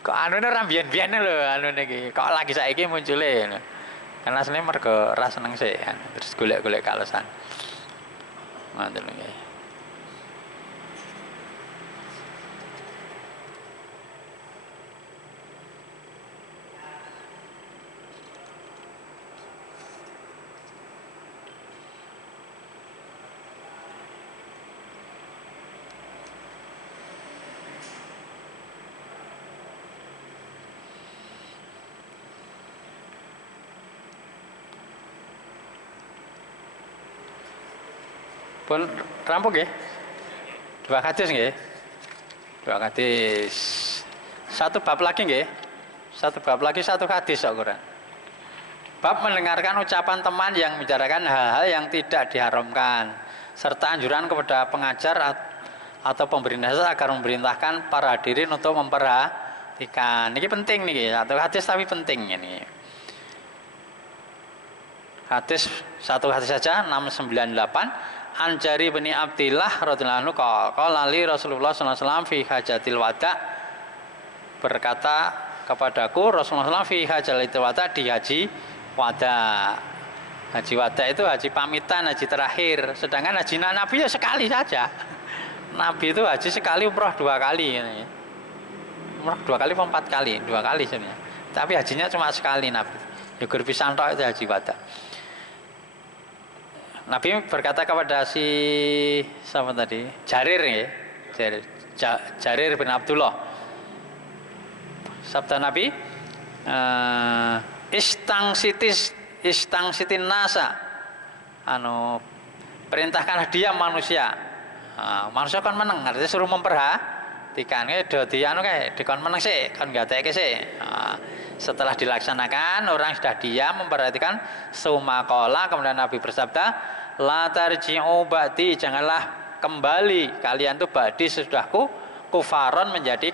kok anune ora biyen-biyen lho anune iki. Kok lagi saiki muncule. Karena asline mergo ra seneng sih, terus golek-golek kalesan. Ngoten lho. Pun rampung nggih. Dua hadis nggih. Dua hadis. Satu bab lagi nggih. Satu bab lagi satu hadis kok Quran. Bab mendengarkan ucapan teman yang membicarakan hal-hal yang tidak diharamkan serta anjuran kepada pengajar atau pemberi nasihat agar memerintahkan para hadirin untuk memperhatikan. Ini penting nih, satu hadis tapi penting ini. Hadis satu hadis saja 698. Anjari bin Abdillah radhiyallahu anhu qala li Rasulullah sallallahu alaihi wasallam fi hajatil wada, berkata kepadaku Rasulullah fi hajatil wada, di haji wada. Haji wada itu haji pamitan, haji terakhir. Sedangkan haji Nabi ya sekali saja. Nabi itu haji sekali, umroh dua kali. Umroh dua kali, 4 kali, 2 kali sebenarnya. Tapi hajinya cuma sekali Nabi. Yugur pisan tok itu haji wada. Nabi berkata kepada si siapa tadi? Jarir ya. Jarir bin Abdullah. Sabda Nabi, istang sitin nasa. Perintahkanlah dia manusia. Manusia kan meneng, artinya suruh memperhatikan. Dikon meneng sih, kan gateke sih. Setelah dilaksanakan, orang sudah diam memperhatikan. Sumakola, kemudian Nabi bersabda, la tarji'u ba'di, janganlah kembali kalian tuh ba'di sesudahku kufaron menjadi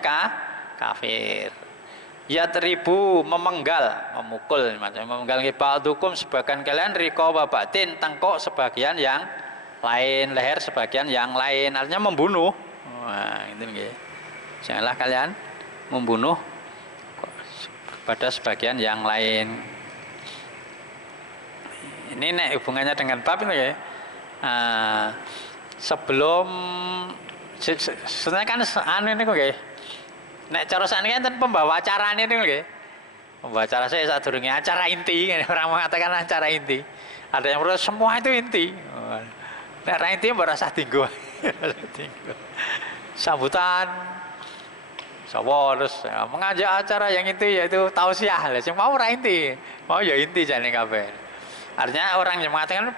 kafir. Yatribu, memenggal, memukul, memenggal ba'dukum sebagian kalian, riqaba ba'din, tengkok sebagian yang lain, leher sebagian yang lain, artinya membunuh. Wah, itu nggih. Janganlah kalian membunuh pada sebagian yang lain. Ini nek hubungannya dengan bab itu ya. Sebelum sebenarnya kan ini kok nggih. Nek cara sakniki enten pembawa acarane niku nggih. Pembawa acara saya sadurunge acara inti, orang mengatakan acara inti. Ada yang menurut semua itu inti. Nek ra inti mbok rasa dinggo. Sambutan sapa terus mengajak acara yang inti yaitu tausiah. Lah sing mau ra inti. Mau ya inti jane kabeh. Artinya orang yang mengatakan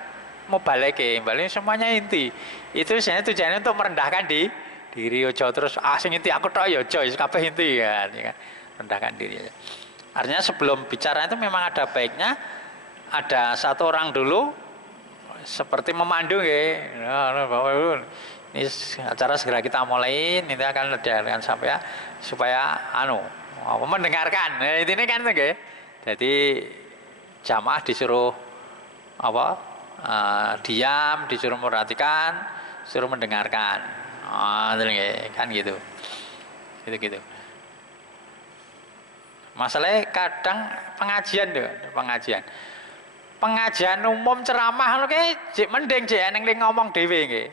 mau balik semuanya inti. Itu sebenarnya tujuannya untuk merendahkan diri ojo terus sing inti aku tok ya ojo kabeh inti kan, ya kan. Rendahkan diri. Artinya sebelum bicara itu memang ada baiknya ada satu orang dulu seperti memandu nggih. Ini acara segera kita mulai, ini akan diadakan sampai supaya mendengarkan. Nah, ini kan nggih. Jadi jamaah disuruh diam, disuruh memperhatikan, suruh mendengarkan. Kan gitu. Gitu. Masalahnya kadang pengajian umum ceramah lho cek mending cek ning ngomong dhewe nggih.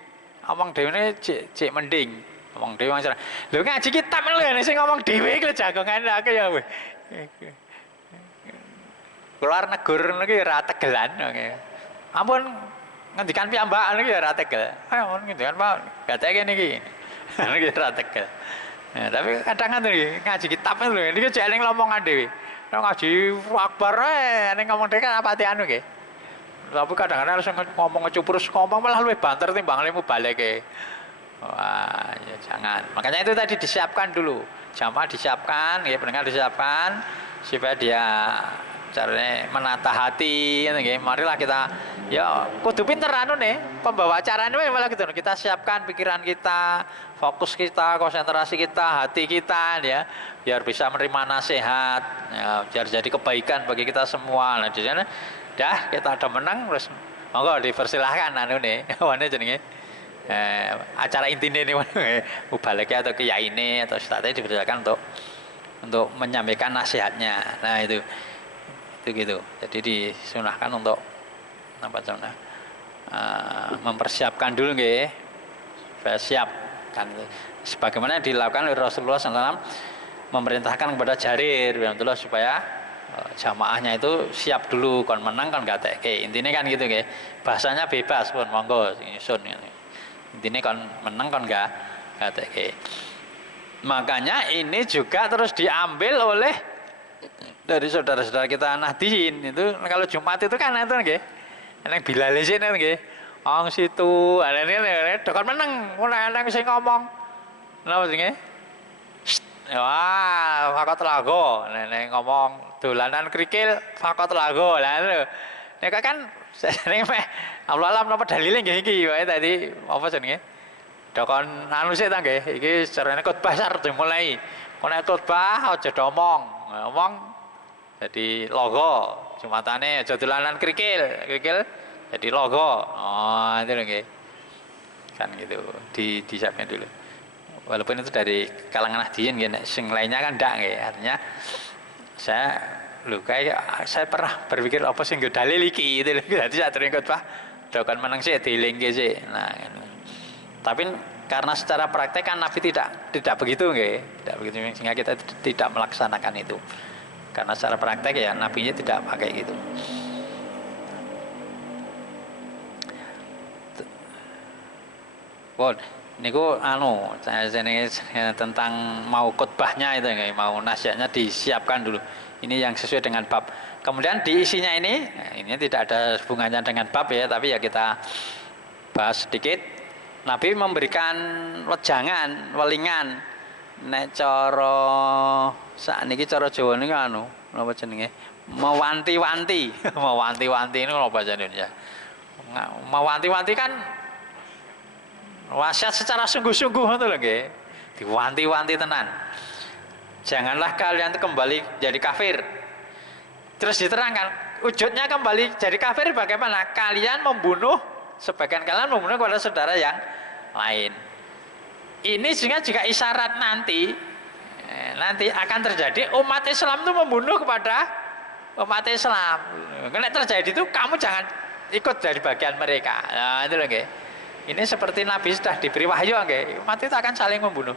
Ngomong dhewe ne cek mending. Ngomong dhewe ceramah. Lho ngaji kitab lho sing ngomong dhewe iki lho jagongan aku ya weh. Keluar negara niki ora tegelan. Ampun ngendikan piyambak niki ora tegel. Ayo ngendikan Pak, gateke niki. Niki ora tegel. Nah, tapi kadang kan ngaji kitab lho niki jek ning lomongan dhewe. Nek ngaji akbar ae ning ngomong dhewe kan apati anu nggih. Tapi kadang-kadang harus ngomong ngecupurus ngomong malah luwih banter timbang lemu baleke. Wah, ya jangan. Makanya itu tadi disiapkan dulu. Jamaah disiapkan, ya pendengar disiapkan supaya dia caranya menata hati nggih. Marilah kita ya kudu pinter pembawa acara ini malah gitu. Kita siapkan pikiran kita, fokus kita, konsentrasi kita, hati kita ya, biar bisa menerima nasihat, ya, biar jadi kebaikan bagi kita semua. Nah, di sana dah kita ada menang terus monggo dipersilahkan wane jenenge acara intinya ini mubaleknya atau kiai ini atau ustadznya dipersilakan untuk menyampaikan nasihatnya. Nah itu gitu. Jadi disunahkan untuk apa namanya mempersiapkan dulu nggih, supaya siap kan. Sebagaimana dilakukan oleh Rasulullah SAW memerintahkan kepada Jarir supaya jamaahnya itu siap dulu, kon menang kon gak teke. Intinya kan gitu nggih. Bahasanya bebas pun monggo nyusun. Intinya kon menang kon gak teke. Makanya ini juga terus diambil oleh dari saudara-saudara kita Nahdien itu. Kalau Jumat itu kan itu nggih. Nang Bilalesin kan nggih. Wong situ, ana kon menang, ora ana sing ngomong. Napa jenenge? Wah, fakot lago. Nek ngomong dolanan krikil, fakot lago. Lah lho. Nek kan jenenge meh Allah alam napa dalile nggih iki wae tadi apa jenenge? Dokon anu sik ta nggih. Iki carane khotbah sar dimulai. Kok nek khotbah aja domong. Ngomong jadi logo. Jumatane aja dolanan krikil jadi logo. Oh, itu lho nggih. Kan gitu. Disiapkan dulu. Walaupun itu dari kalangan Nahdien gitu, sing lainnya kan ndak nggih. Artinya saya pernah berpikir apa sing nggo dalil iki gitu. Dadi sadurunge khotbah dokon meneng sik dielingke sik. Nah, gitu. Tapi karena secara praktek kan Nabi tidak begitu nggih. Tidak begitu sehingga kita tidak melaksanakan itu. Karena secara praktek ya nabinya tidak pakai gitu. Bon, niku tentang mau khotbahnya itu nggih, mau nasihatnya disiapkan dulu. Ini yang sesuai dengan bab. Kemudian di isinya ini tidak ada hubungannya dengan bab ya, tapi ya kita bahas sedikit. Nabi memberikan wejangan, welingan. Nek cara sakniki cara Jawa niku napa jenenge? Mewanti-wanti. Mewanti-wanti ini kalau bahasa Indonesia. Mewanti-wanti kan wasiat secara sungguh-sungguh itu lho nggih. Diwanti-wanti tenan. Janganlah kalian itu kembali jadi kafir. Terus diterangkan, wujudnya kembali jadi kafir bagaimana? Kalian membunuh, sebagian kalian membunuh kepada saudara yang lain. Ini sehingga jika isyarat nanti akan terjadi umat Islam itu membunuh kepada umat Islam. Kalau terjadi itu kamu jangan ikut dari bagian mereka. Nah, itu loh nggih. Ini seperti Nabi sudah diberi wahyu nggih. Umat itu akan saling membunuh.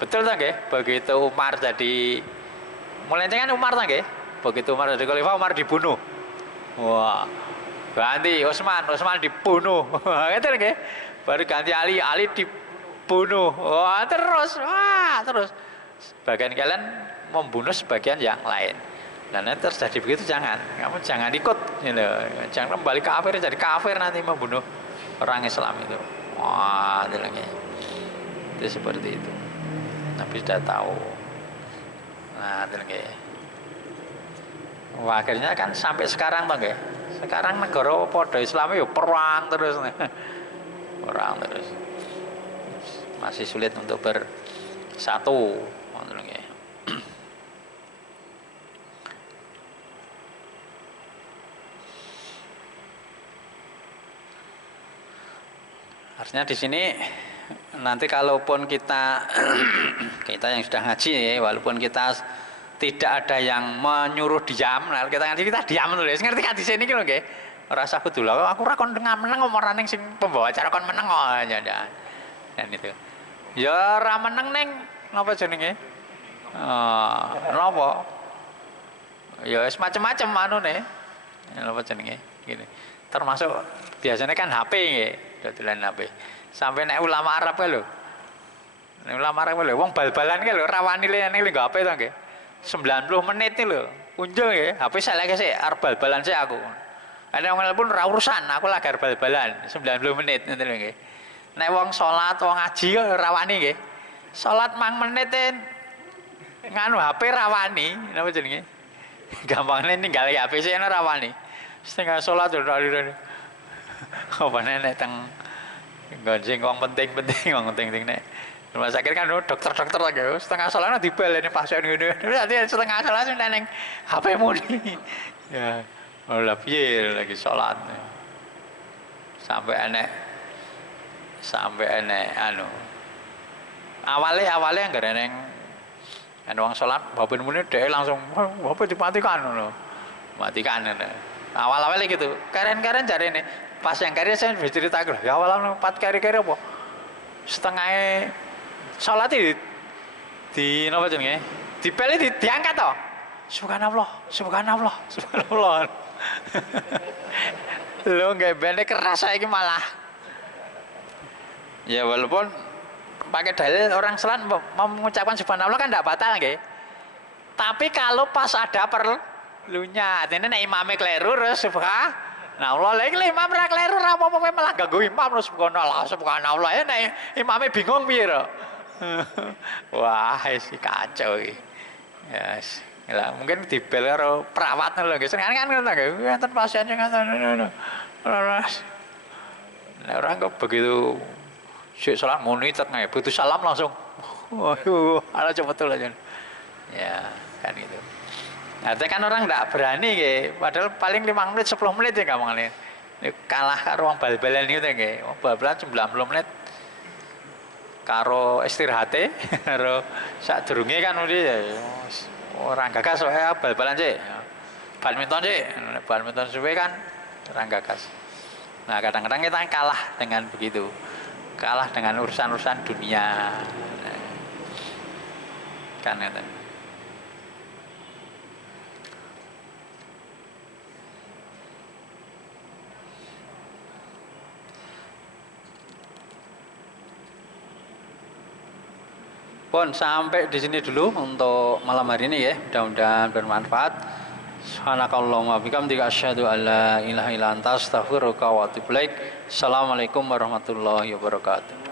Betul tak nggih? Begitu Umar jadi mulai kan Umar tak nggih? Begitu Umar jadi khalifah, Umar dibunuh. Wah. Ganti Utsman dibunuh. Gitu nggih. Baru ganti Ali dibunuh. Wah, terus. Sebagian kalian membunuh sebagian yang lain. Dan itu terjadi begitu jangan. Kamu jangan ikut gitu. Jangan kembali kafir jadi kafir nanti membunuh orang Islam itu. Wah, itu lagi. Itu seperti itu. Nabi sudah tahu. Nah, itu lagi. Wah, akhirnya kan sampai sekarang toh nggih. Sekarang negara podo Islam ya perang terus. Perang terus. Masih sulit untuk bersatu. Artinya di sini nanti kalaupun kita yang sudah ngaji ya, walaupun kita tidak ada yang menyuruh diam, nah kita diam dulu. Ngerti kan di sini gitu nggih. Ora usah kudu lho, aku ora kon meneng ora ning sing pembawa acara kon meneng kok. Dan itu. Ya ora meneng ning napa jenenge? Napa? Ya wis macam-macam anune. Napa jenenge? Gini. Termasuk biasanya kan HP nggih. Dodolan HP. Sampai nek ulama Arab kan lho. Nek ulama Arab lho, wong bal-balan kan lho rawani ning HP to nggih. 90 menit iki lho. Kunjul nggih, HP saya lagi sik arep bal-balan sik aku. Ana wong pun ora urusan, aku lagi arep bal-balan 90 menit ngoten lho nggih. Nek wong salat, wong ngaji kok rawani nggih. Salat mang menit nganu HP rawani, napa jenenge? Gampangane ninggal HP sik ana rawani. Setengah salat lho apa nek teng gonjing wong penting-penting wong penting nek rumah sakit kan dokter-dokter lagi setengah salat dibaleni pasien ngene nanti setengah salat neng HP muni ya ora piye lagi salat sampai enek sampai enek anu awalnya nggak ada yang wong sholat bapak muni dia langsung bapak dimatikan loh matikan awal-awalnya gitu karen-karen cari ini pas yang kari saya bercerita ya awal-awal 4 kari apa setengah sholat di apa jenenge dipele diangkat toh subhanallah subhanallah subhanallah lo nggak bener keras ini malah ya walaupun pakai dalil orang sholat mengucapkan subhanallah kan tidak batal nggih tapi kalau pas ada perlunya artinya nek imame kleru terus subhanallah lagi imam ra kleru ra apa-apa malah ganggu imam terus subhanallah ya nek imame bingung piye to wah si kacau iki yes lah mungkin dibel karo perawat lho guys kan ngono nggih enten pasien sing ngono orang kok begitu si salat muni tek nggih butuh salam langsung waduh ala cepet betul aja ya kan itu artinya kan orang enggak berani nggih padahal paling 5 menit 10 menit ya gampang kalah karo wong bal-balan itu nggih bal-balan 90 menit karo istirahate karo sadurunge kan orang gagas soalnya bal-balan sih badminton suwe kan orang gagas nah kadang-kadang kita kalah dengan begitu kalah dengan urusan-urusan dunia kan itu pun sampai di sini dulu untuk malam hari ini ya mudah-mudahan bermanfaat subhanakallahumma bihamdika asyhadu an la ilaha illa anta astaghfiruka wa atubu ilaik assalamualaikum warahmatullahi wabarakatuh